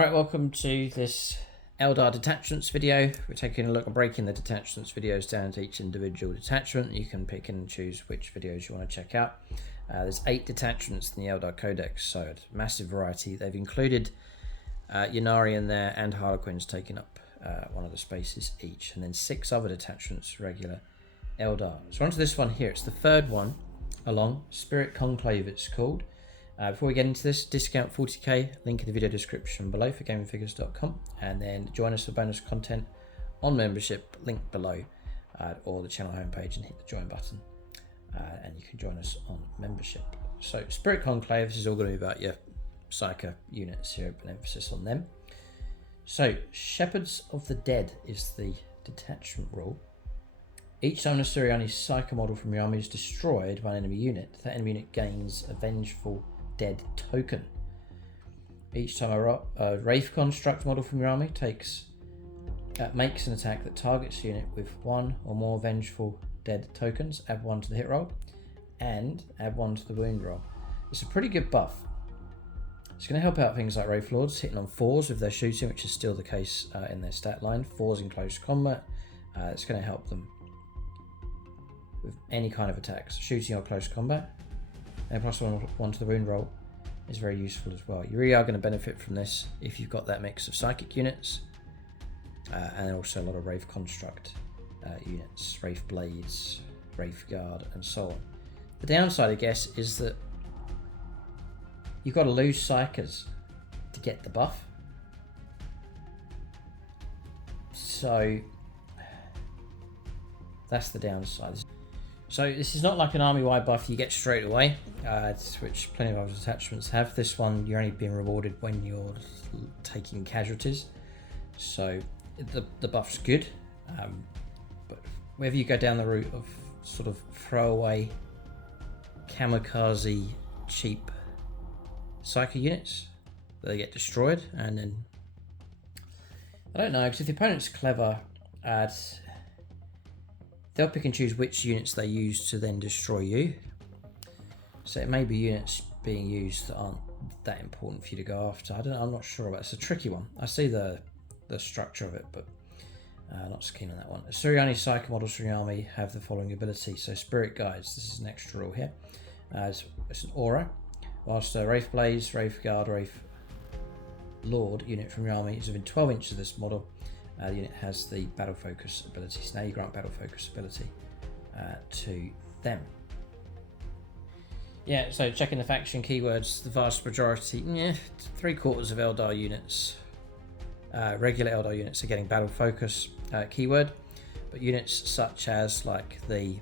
Right, welcome to this Aeldari Detachments video. We're taking a look at breaking the detachments videos down to each individual detachment. You can pick and choose which videos you want to check out. There's 8 detachments in the Aeldari Codex, so it's a massive variety. They've included Ynnari in there and Harlequins taking up one of the spaces each, and then 6 other detachments, regular Aeldari. So onto this one here. It's the third one along, Spirit Conclave it's called. Before we get into this, discount 40k, link in the video description below for gamingfigures.com, and then join us for bonus content on membership, link below, or the channel homepage, and hit the join button, and you can join us on membership. So Spirit Conclave, this is all going to be about your Psyker units here, an emphasis on them. So Shepherds of the Dead is the detachment rule. Each time a Suriani Psyker model from your army is destroyed by an enemy unit, that enemy unit gains a vengeful dead token. Each time a Wraith Construct model from your army makes an attack that targets a unit with 1 or more vengeful dead tokens, add 1 to the hit roll and add 1 to the wound roll. It's a pretty good buff. It's going to help out things like Wraith Lords hitting on 4s with their shooting, which is still the case in their stat line. 4s in close combat. It's going to help them with any kind of attacks, shooting or close combat. And plus 1 to the wound roll is very useful as well. You really are going to benefit from this if you've got that mix of psychic units and also a lot of Wraith Construct units, Wraith Blades, Wraith Guard, and so on. The downside, I guess, is that you've got to lose Psykers to get the buff. So that's the downside. So this is not like an army-wide buff you get straight away, which plenty of other detachments have. This one, you're only being rewarded when you're taking casualties. So the buff's good, but whether you go down the route of sort of throwaway, kamikaze, cheap Psyker units, they get destroyed, and then I don't know, because if the opponent's clever, they'll pick and choose which units they use to then destroy you. So it may be units being used that aren't that important for you to go after. I don't know, I'm not sure about it. It's a tricky one. I see the structure of it, but not so keen on that one. Suriani Psyker models from your army have the following ability. So Spirit Guides, this is an extra rule here. It's an aura. Whilst a Wraith Blaze, Wraith Guard, Wraith Lord unit from your army is within 12 inches of this model, the unit has the battle focus ability. So now you grant battle focus ability to them. Yeah, so checking the faction keywords, the vast majority, 3/4 of Aeldari units, regular Aeldari units are getting battle focus keyword, but units such as like the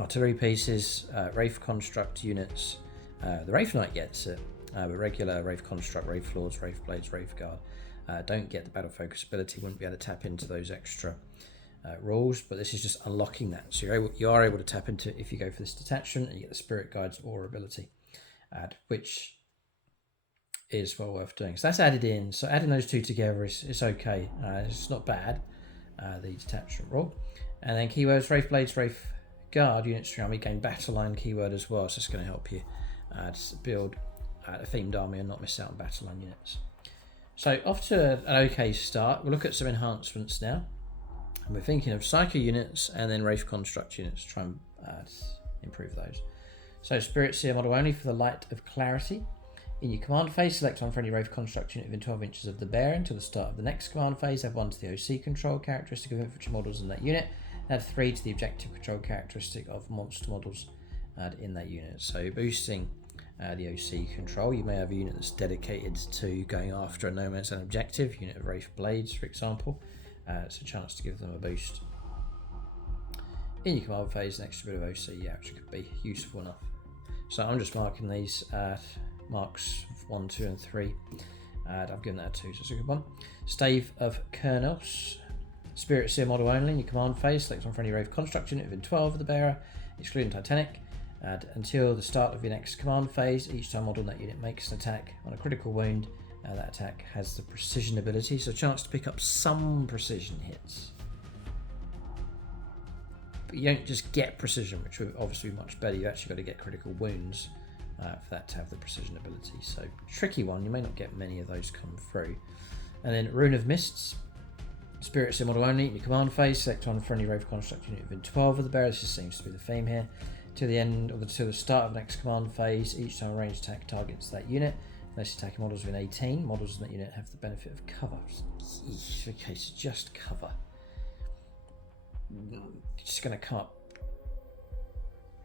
artillery pieces, Wraith Construct units, the Wraith Knight gets it, but regular Wraith Construct, Wraith Lords, Wraith Blades, Wraith Guard don't get the battle focus ability, wouldn't be able to tap into those extra rules, but this is just unlocking that. So you are able to tap into if you go for this detachment, and you get the Spirit Guides Aura ability, which is well worth doing. So that's added in. So adding those two together is okay. It's not bad, the detachment rule. And then keywords, Wraith Blades, Wraith Guard units from your army gain battle line keyword as well, so it's going to help you build a themed army and not miss out on battle line units. So off to an okay start. We'll look at some enhancements now. And we're thinking of Psyker units and then Wraith Construct units to try and improve those. So Spirit Seer model only for the Light of Clarity. In your command phase, select on friendly Wraith Construct unit within 12 inches of the bearer until the start of the next command phase. Add 1 to the OC control characteristic of infantry models in that unit. Add 3 to the objective control characteristic of monster models in that unit. So boosting the OC control. You may have a unit that's dedicated to going after a no man's land objective, unit of Wraith Blades for example. It's a chance to give them a boost in your command phase, an extra bit of OC, which could be useful enough. So I'm just marking these marks 1, 2 and 3. I've given that a 2, so it's a good one. Stave of Kernos, Spirit Seer model only in your command phase, select on friendly Wraith Construct unit within 12 of the bearer, excluding Titanic. Until the start of your next command phase, each time model in that unit makes an attack on a critical wound, that attack has the precision ability, so a chance to pick up some precision hits. But you don't just get precision, which would obviously be much better. You actually got to get critical wounds for that to have the precision ability. So tricky one, you may not get many of those come through. And then Rune of Mists, Spirit Seal model only in your command phase, select one friendly Wraith construct unit within 12 of the bearer. This just seems to be the theme here. Till the end or till the start of the next command phase, each time a ranged attack targets that unit, unless attacking models within 18, models in that unit have the benefit of cover. Okay, so just cover. It's just going to come up.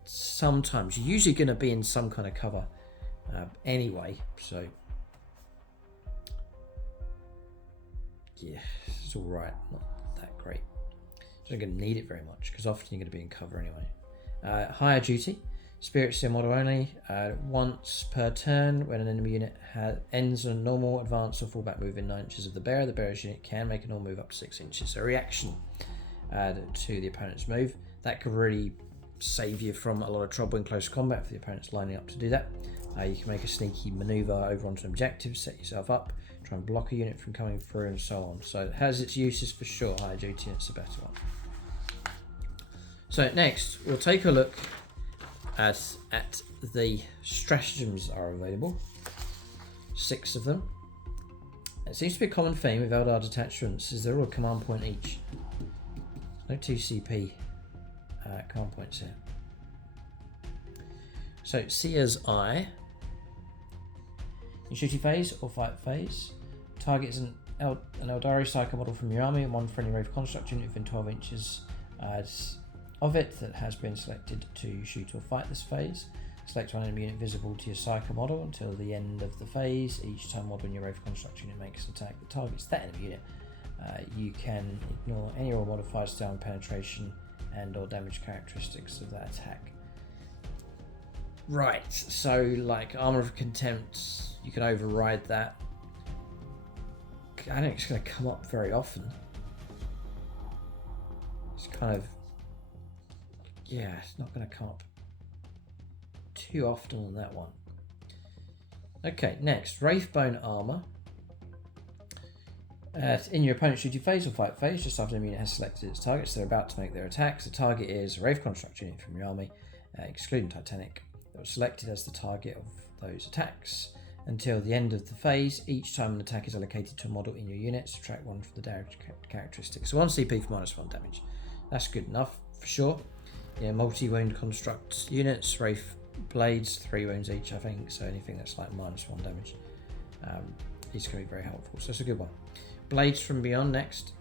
Sometimes you're usually going to be in some kind of cover anyway, so yeah, it's all right, not that great. You're not going to need it very much because often you're going to be in cover anyway. Higher duty, Spirit Seal model only, once per turn when an enemy unit ends on a normal advance or fallback move in 9 inches of the bearer's unit can make a normal move up to 6 inches. So reaction to the opponent's move. That could really save you from a lot of trouble in close combat if the opponent's lining up to do that. You can make a sneaky maneuver over onto an objective, set yourself up, try and block a unit from coming through and so on. So it has its uses for sure, higher duty, and it's a better one. So next, we'll take a look at the stratagems that are available. 6 of them. It seems to be a common theme with Aeldari Detachments is they're all a command point each. No 2 CP command points here. So Seer's Eye. In shooting phase or fight phase, target is an Aeldari Psycho model from your army and one friendly Wraith construct unit within 12 inches of it that has been selected to shoot or fight this phase. Select one enemy unit visible to your Psycho model until the end of the phase. Each time model in your Wraith construct unit makes an attack that targets that enemy unit, you can ignore any roll modifiers down penetration and or damage characteristics of that attack. Right, so like Armor of Contempt, you can override that. I don't think it's going to come up very often. It's kind of, yeah, it's not going to come up too often on that one. Okay, next, Wraithbone Armor. In your opponent's shooting phase or fight phase, just after the unit has selected its target, so they're about to make their attack. The target is a Wraith construct unit from your army, excluding Titanic, that was selected as the target of those attacks. Until the end of the phase, each time an attack is allocated to a model in your unit, subtract 1 from the damage characteristic. So 1 CP for -1 damage. That's good enough, for sure. Yeah, multi-wound construct units, Wraith Blades, 3 wounds each, I think, so anything that's like -1 damage is going to be very helpful, so it's a good one. Blades from Beyond next.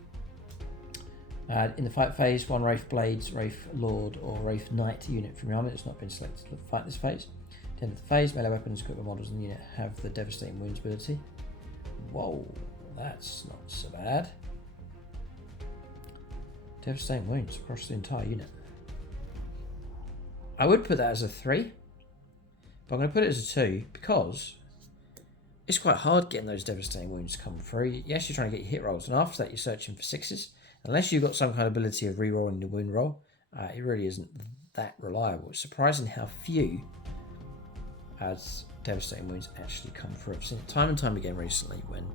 In the fight phase, 1 Wraith Blades, Wraith Lord or Wraith Knight unit from your army that's not been selected to fight this phase. At the end of the phase, melee weapons equipped with models in the unit have the Devastating Wounds ability. Whoa, that's not so bad. Devastating Wounds across the entire unit. I would put that as a 3, but I'm going to put it as a 2 because it's quite hard getting those Devastating Wounds to come through. Yes, you're trying to get your hit rolls, and after that you're searching for 6s. Unless you've got some kind of ability of re-rolling the wound roll, it really isn't that reliable. It's surprising how few as Devastating Wounds actually come through. I've seen it time and time again recently when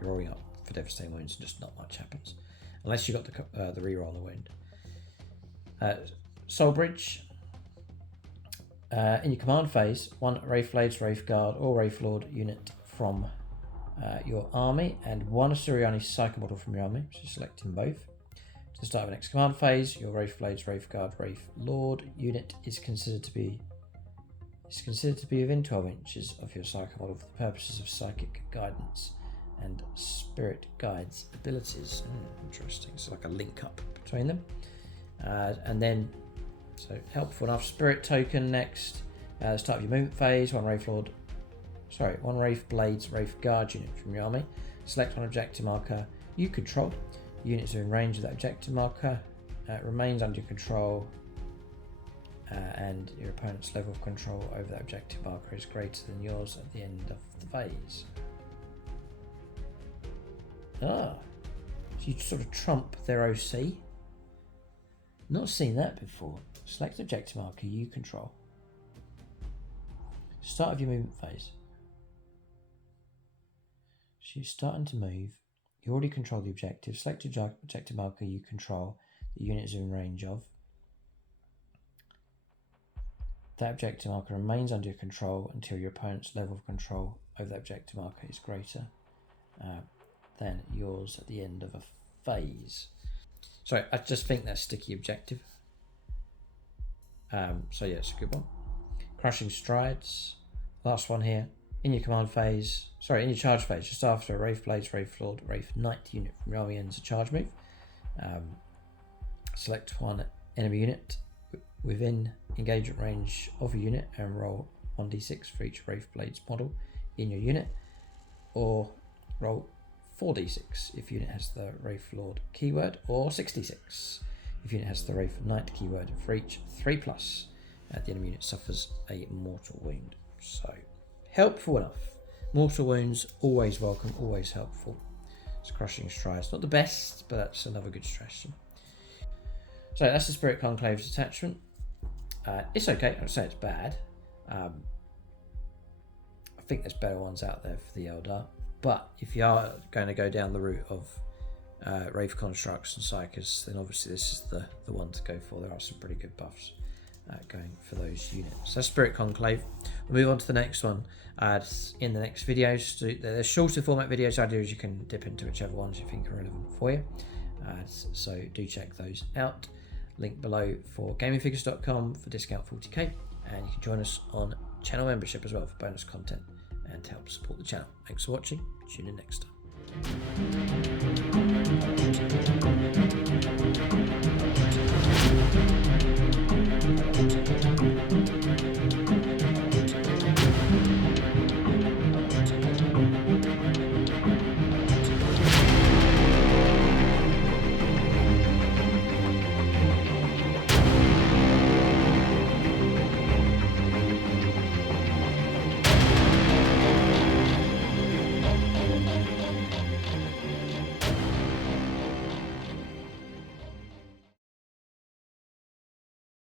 you're rolling up for Devastating Wounds and just not much happens. Unless you've got the re-roll on the wound. Soul Bridge. In your command phase, 1 Wraith Blades, Wraith Guard or Wraith Lord unit from your army and 1 Asuryani Psycho model from your army, so selecting both. To the start of the next command phase, your Wraith Blades, Wraith Guard, Wraith Lord unit is considered to be within 12 inches of your Psycho model for the purposes of psychic guidance and spirit guides abilities. Interesting, so like a link up between them. And then, so helpful enough, Spirit Token next. Start of your movement phase, 1 Wraith Blades, Wraith Guard unit from your army. Select 1 objective marker you control. Units are in range of that objective marker. Remains under your control, and your opponent's level of control over that objective marker is greater than yours at the end of the phase. So you sort of trump their OC. Not seen that before. Select objective marker you control. Start of your movement phase. So you're starting to move. You already control the objective. Select objective marker you control. The unit is in range of. That objective marker remains under your control until your opponent's level of control over that objective marker is greater than yours at the end of a phase. Sorry, I just think that's sticky objective. So yeah, it's a good one. Crushing Strides, last one here. In your command phase, in your charge phase, just after a Wraith Blades, Wraith Lord, Wraith Knight unit from your army ends a charge move. Select one enemy unit within engagement range of a unit and roll 1d6 for each Wraith Blades model in your unit, or roll 4d6 if unit has the Wraith Lord keyword, or 6d6 if unit has the Wraith Knight keyword. For each 3+, the enemy unit suffers a mortal wound. So helpful enough. Mortal wounds, always welcome, always helpful. It's Crushing Strides, not the best, but that's another good strategy. So that's the Spirit Conclave's Detachment. It's okay, I don't say it's bad. I think there's better ones out there for the Eldar. But if you are going to go down the route of Wraith Constructs and Psychers, then obviously this is the one to go for. There are some pretty good buffs going for those units. So Spirit Conclave. We'll move on to the next one in the next videos. The shorter format videos I do is you can dip into whichever ones you think are relevant for you. So do check those out. Link below for gamingfigures.com for discount 40k, and you can join us on channel membership as well for bonus content and to help support the channel. Thanks for watching. Tune in next time.